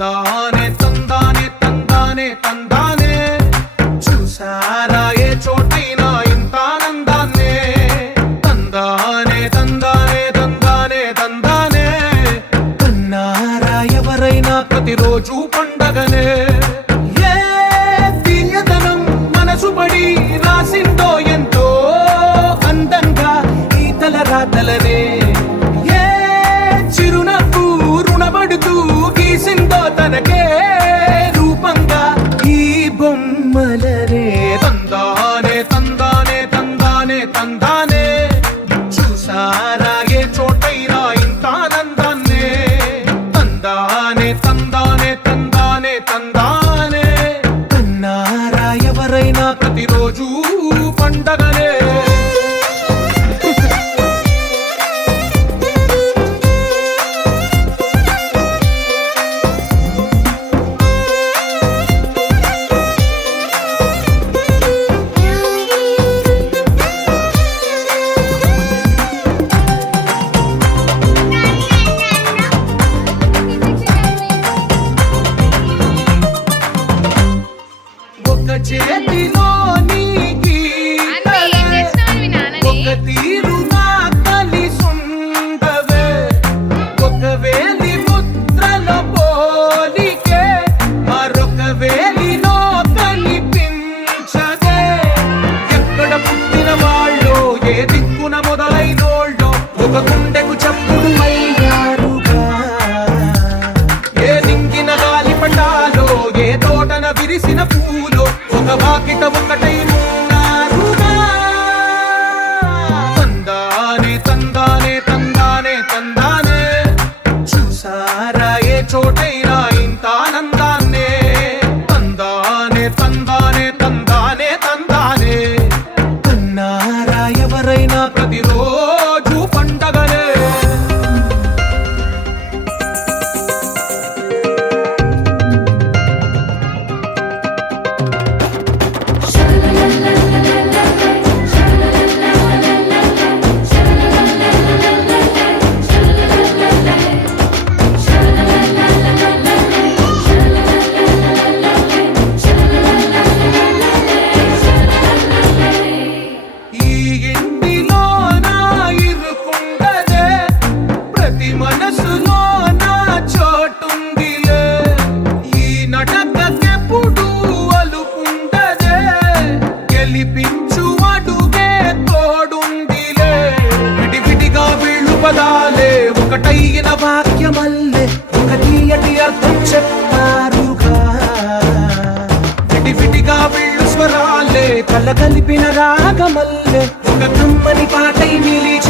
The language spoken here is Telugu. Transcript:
తందానే తందానే తందానే తందానే చూసారా ఏ చోటైనా ఇంత ఆనందాన్నే తందానే తందానే తందానే తందానే కన్నారా ఎవరైనా ప్రతిరోజు పండగనే ఏ తీయదనం మనసు పడి రాసిందో ఎంతో అందంగా ఈ తలరాతలనే గీసిందో తనకే రూపంగా ఈ బొమ్మలనే తందానే తందానే తందానే తందానే చూసారా ఏ చోటైనా ఇంత ఆనందాన్నే తందానే తందానే తందానే తందానే కన్నారా ఎవరైనా ప్రతిరోజు పండగనే చేతిలో నీ గీతలే ఒక తీరుగా కలిసుండవే ఒక వేలి ముద్రల పోలికే మరొక వేలిలో కనిపించదే ఎక్కడ పుట్టిన వాళ్ళో ఏ దిక్కున మొదలైనోళ్ళో ఒక గుండెకు చప్పుడు అయ్యారుగా ఏ దింగిన గాలి పటాలో ఏ తోటన విరిసిన పూలో ఒక వాకిట ఒకటై ఉన్నారుగా తందానే తందానే తందానే తందానే చూసారా ఏ చోటైనా ఇంత ఆనందాన్నే తందానే తందానే తందానే తందానే కన్నారా ఎవరైనా ప్రతిరోజు పండగనే మనసులో నా చోటుందిలే ఈ నటకెప్పుడు అలుకుంటదే గెలిపించు అడుగే తోడుందిలే విడివిడిగా వీళ్ళు పదాలే ఒకటైన వాక్యమల్లే ఒక తీయటి అర్థం చెప్పారుగా విడివిడిగా వీళ్ళు స్వరాలే కలగలిపిన రాగమల్లే ఒక కమ్మని పాటై నిలిచి